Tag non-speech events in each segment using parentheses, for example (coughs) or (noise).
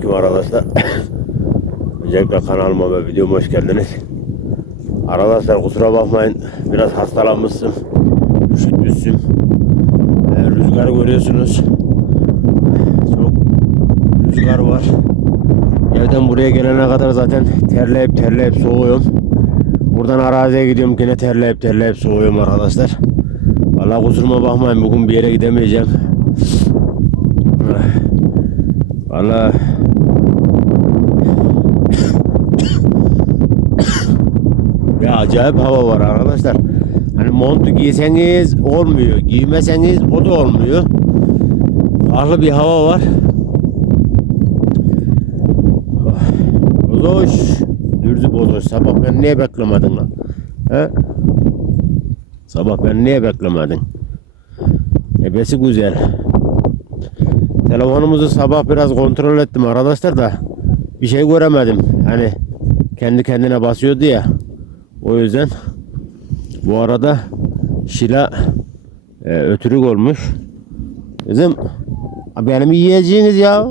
Selamünaleyküm arkadaşlar. (coughs) Öncelikle kanalıma ve videoma hoş geldiniz. Arkadaşlar kusura bakmayın biraz hastalanmışsın. Üşütmüşsün. Ee, rüzgarı görüyorsunuz. Çok rüzgar var. Evden buraya gelene kadar zaten terleyip terleyip soğuyorum. Buradan araziye gidiyorum yine terleyip terleyip soğuyorum arkadaşlar. Vallahi kusuruma bakmayın bugün bir yere gidemeyeceğim. Vallahi ya acayip hava var arkadaşlar. Hani montu giyseniz olmuyor. Giymeseniz o da olmuyor. Farklı bir hava var. Bozoş. Dürdü bozoş. Sabah ben niye beklemedin lan? He? Sabah ben niye beklemedin? Ebesi güzel. Telefonumuzu sabah biraz kontrol ettim arkadaşlar da bir şey göremedim. Hani kendi kendine basıyordu ya. O yüzden bu arada Şila e, ötürük olmuş. Kızım benim yiyeceğiniz ya.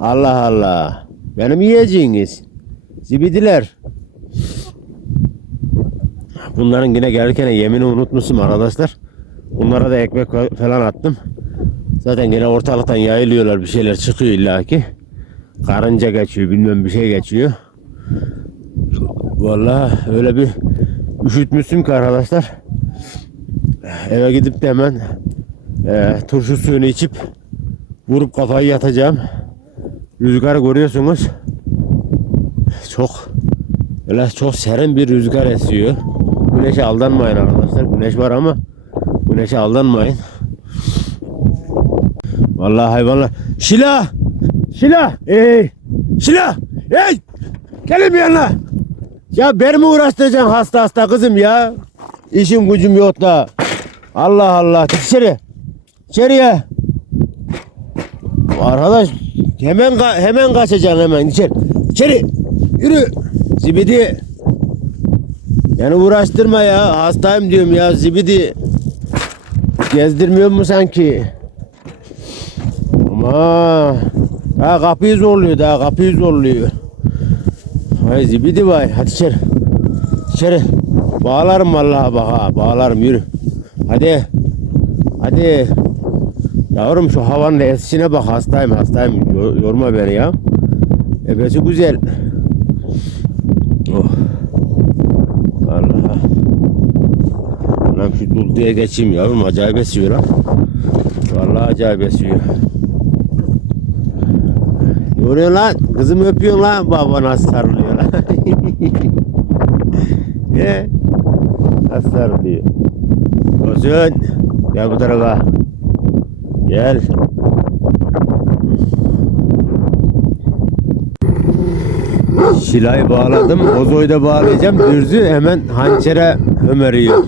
Allah Allah. Benim yiyeceğiniz. Zibidiler. Bunların yine gelirken yemini unutmuşum arkadaşlar. Bunlara da ekmek falan attım. Zaten yine ortalıktan yayılıyorlar bir şeyler çıkıyor illaki. Karınca geçiyor bilmem bir şey geçiyor. Vallahi öyle bir üşütmüşsün ki arkadaşlar. Eve gidip de hemen e, turşu suyunu içip vurup kafayı yatacağım. Rüzgarı görüyorsunuz. Çok öyle çok serin bir rüzgar esiyor. Güneşe aldanmayın arkadaşlar. Güneş var ama güneşe aldanmayın. Vallahi hayvanlar. Şila! Şila! Ey! Şila! Ey! Gelin bir yanına. Ya beni mi uğraştıracaksın hasta hasta kızım ya? İşim gücüm yok da. Allah Allah. Git içeri. İçeriye. Arkadaş hemen ka- hemen kaçacaksın hemen içeri. İçeri. Yürü. Zibidi. Yani uğraştırma ya. Hastayım diyorum ya zibidi. Gezdirmiyor mu sanki? Ama ha kapıyı zorluyor daha kapıyı zorluyor. Vay zibidi vay hadi içeri. İçeri. Bağlarım vallahi bak ha bağlarım yürü. Hadi. Hadi. Yavrum şu havanın esişine bak hastayım hastayım Yor- yorma beni ya. Ebesi güzel. Oh. Allah. Lan şu dulduya geçeyim yavrum acayip esiyor ha. Vallahi acayip esiyor. Yoruyor lan. Kızımı öpüyorsun lan. Baba nasıl sarılıyor lan. (laughs) ne? Nasıl sarılıyor? Olsun. Gel bu tarafa. Gel. Şilayı bağladım. Ozoyu da bağlayacağım. Dürzü hemen hançere ömeriyor.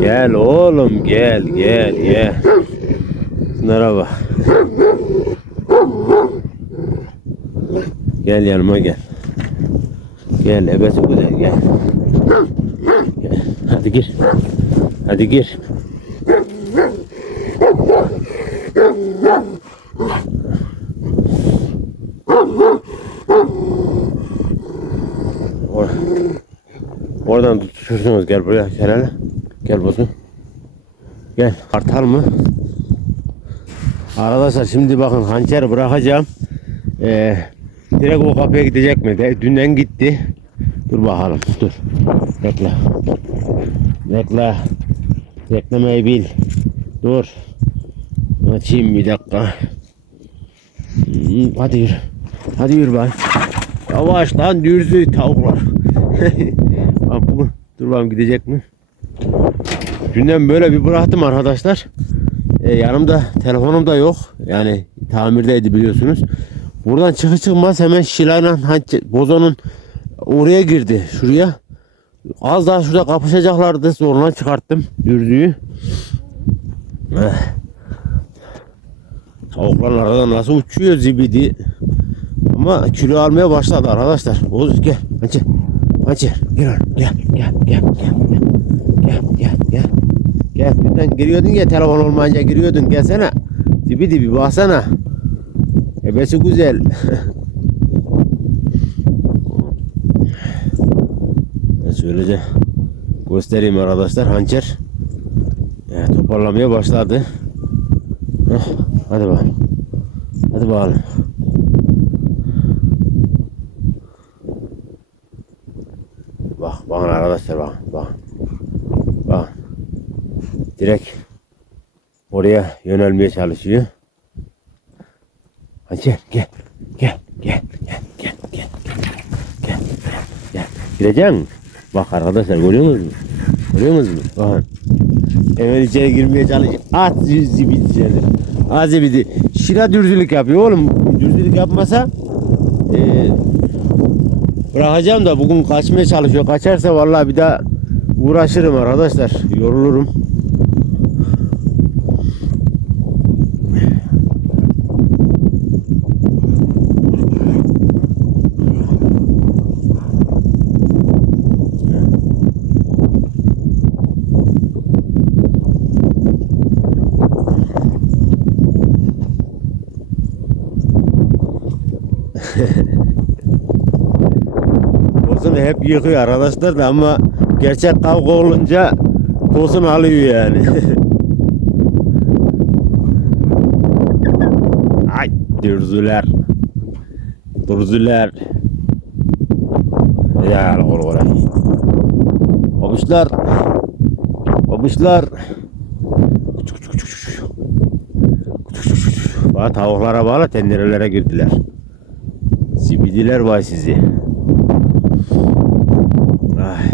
Gel oğlum gel gel gel. Şunlara bak. Gel yanıma gel. Gel ebesi güzel gel. Hadi gir. Hadi gir. Or Oradan tutuşursunuz gel buraya hele. Gel bozun. Gel. Kartal mı? Arkadaşlar şimdi bakın hançer bırakacağım. Ee, direkt o kapıya gidecek mi? De, dünden gitti. Dur bakalım. Dur. Bekle. Bekle. Beklemeyi bil. Dur. Açayım bir dakika. Hmm, Hadi yürü. Hadi yürü bak. Yavaş lan dürzü tavuklar. Bak (laughs) bu. Dur bakalım gidecek mi? Dünden böyle bir bıraktım arkadaşlar. Ee, yanımda telefonum da yok. Yani tamirdeydi biliyorsunuz. Buradan çıkı çıkmaz hemen Şilay'la Bozo'nun oraya girdi. Şuraya. Az daha şurada kapışacaklardı. Zorla çıkarttım dürzüyü. Eh. Tavuklar aradan nasıl uçuyor zibidi. Ama kilo almaya başladı arkadaşlar. Boz gel. Hançer. Hançer. Gel gel. Gel. Gel. Gel. Gel. Gel. Gel. Gel. Dünden giriyordun ya telefon olmayınca giriyordun. Gelsene. Dibi dibi baksana. Ebesi güzel. Şöylece göstereyim arkadaşlar. Hançer e, toparlamaya başladı. Hadi bakalım. Hadi bakalım. Bak bakın arkadaşlar bakın bakın. Bakın. Direkt oraya yönelmeye çalışıyor. Hadi gel gel. Gel gel gel gel gel gel gel gel. Gireceksin. Bak arkadaşlar görüyor musunuz? Görüyor musunuz? Bakın. Hemen içeri girmeye çalışıyor. At zibidi içeri. At zibidi. Şira dürzülük yapıyor oğlum. Dürzülük yapmasa e, bırakacağım da bugün kaçmaya çalışıyor. Kaçarsa vallahi bir daha uğraşırım arkadaşlar. Yorulurum. Tosun hep yıkıyor arkadaşlar da ama gerçek kavga olunca tosun alıyor yani. (laughs) Ay dürzüler. Dürzüler. Ya ol oraya. Babuşlar. Babuşlar. Bak tavuklara bağlı tencerelere girdiler. Zibidiler var sizi. Ay,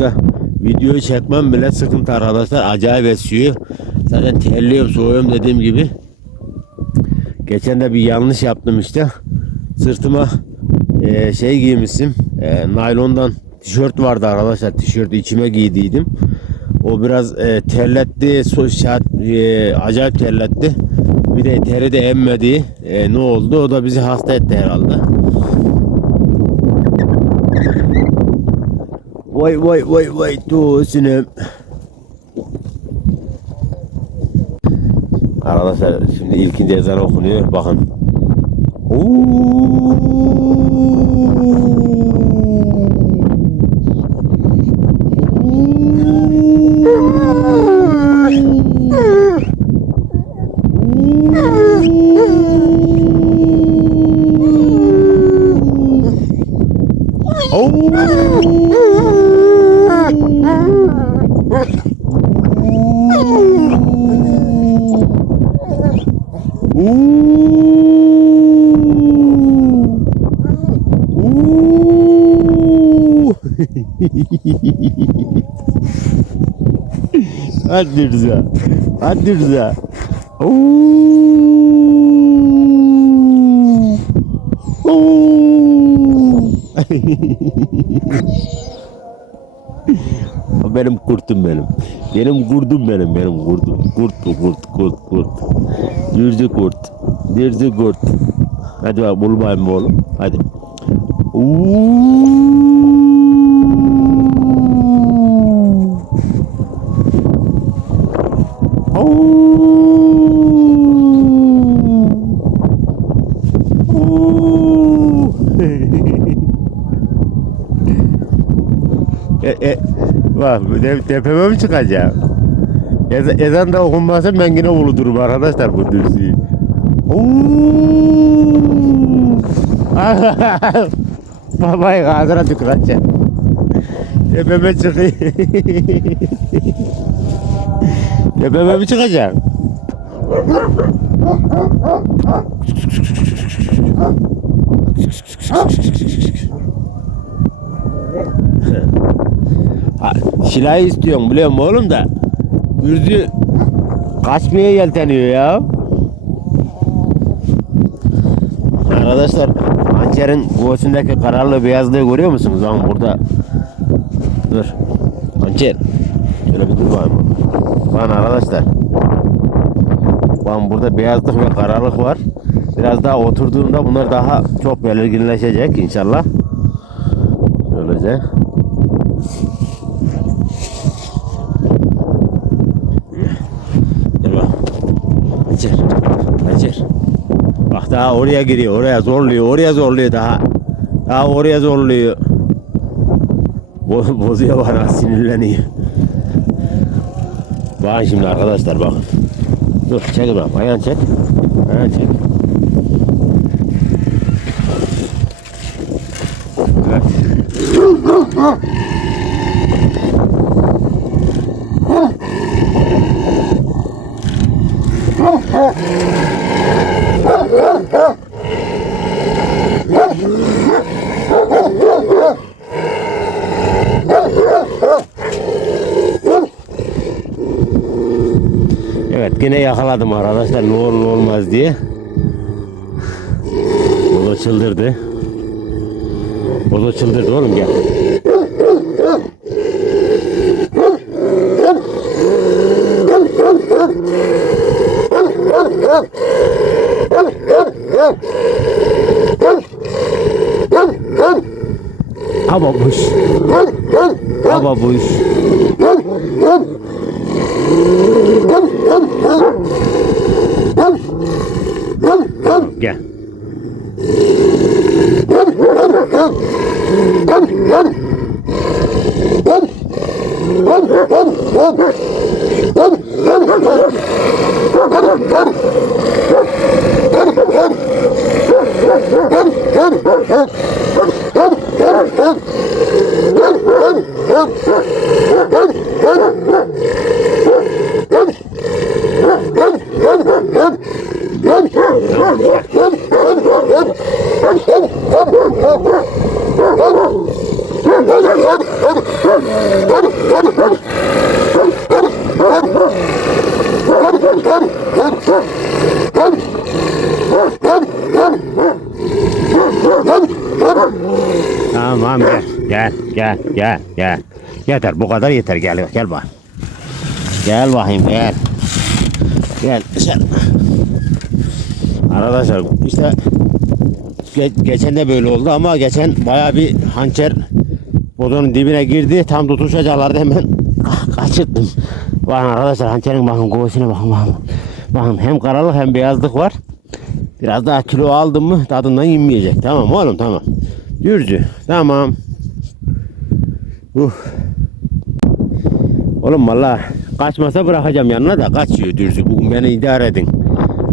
yani şurada videoyu çekmem bile sıkıntı arkadaşlar. Acayip esiyor. Zaten terliyorum soğuyorum dediğim gibi. Geçen de bir yanlış yaptım işte. Sırtıma eee, şey giymişim. eee, naylondan tişört vardı arkadaşlar. Tişörtü içime giydiydim. O biraz eee, terletti. So, şart, eee, acayip terletti. Bir de teri de emmedi. Eee, ne oldu? O da bizi hasta etti herhalde. Vay vay vay vay Tosunum. Arkadaşlar şimdi ilkinci ezan okunuyor. Bakın. Hadi Rıza. Hadi Rıza. Oo. Oo. benim kurtum benim. Benim kurdum benim. Benim kurdum. Kurt bu kurt kurt kurt. Dürzü kurt. Dürzü kurt. Hadi bak bul bakayım bu oğlum. Hadi. Oo. (laughs) (laughs) E, e, bak te- tepeme mi çıkacağım? Ez, ezan da okunmasa ben yine uludurum arkadaşlar bu. Oo. (laughs) Babayı ağzına tüküreceğim. Tepeme çıkıyor. (laughs) Tepeme mi çıkacağım? (laughs) Ha, Şilayı istiyorum biliyor musun oğlum da Dürzü kaçmaya yelteniyor ya. Arkadaşlar hançerin göğsündeki kararlı beyazlığı görüyor musunuz? Ama burada dur. Hançer şöyle bir dur bakayım. Bakın arkadaşlar. Bakın burada beyazlık ve kararlık var. Biraz daha oturduğunda bunlar daha çok belirginleşecek inşallah. Böylece. Gel bak. Daha oraya giriyor. Oraya zorluyor. Oraya zorluyor daha. Daha oraya zorluyor. Bo- bozuyor bana sinirleniyor. Bakın şimdi arkadaşlar bakın. Dur çek bak. Ayağını çek. Ayağını çek. Evet. Evet yine yakaladım arkadaşlar ne olur ne olmaz diye. Bozo çıldırdı. Bozo çıldırdı oğlum gel. Ama buş. Ama Yeah. Tamam gel. Gel gel gel gel. Yeter bu kadar yeter gel gel bak. Gel bakayım gel. Gel sen. Arkadaşlar işte ge- geçen de böyle oldu ama geçen baya bir hançer bodonun dibine girdi. Tam tutuşacaklardı hemen ka- kaçırdım. Bakın arkadaşlar hançerin bakın göğsüne bakın bakın. Bakın hem karalık hem beyazlık var. Biraz daha kilo aldım mı tadından inmeyecek. Tamam oğlum tamam. Dürzü. Tamam. Uh. Oğlum valla kaçmasa bırakacağım yanına da kaçıyor dürzü. Bugün beni idare edin.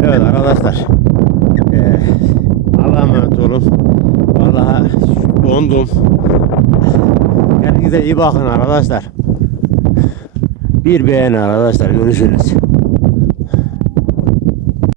Evet arkadaşlar. Ee, Allah'a emanet olun. Vallahi dondum. Kendinize iyi bakın arkadaşlar. Bir beğeni arkadaşlar. Görüşürüz.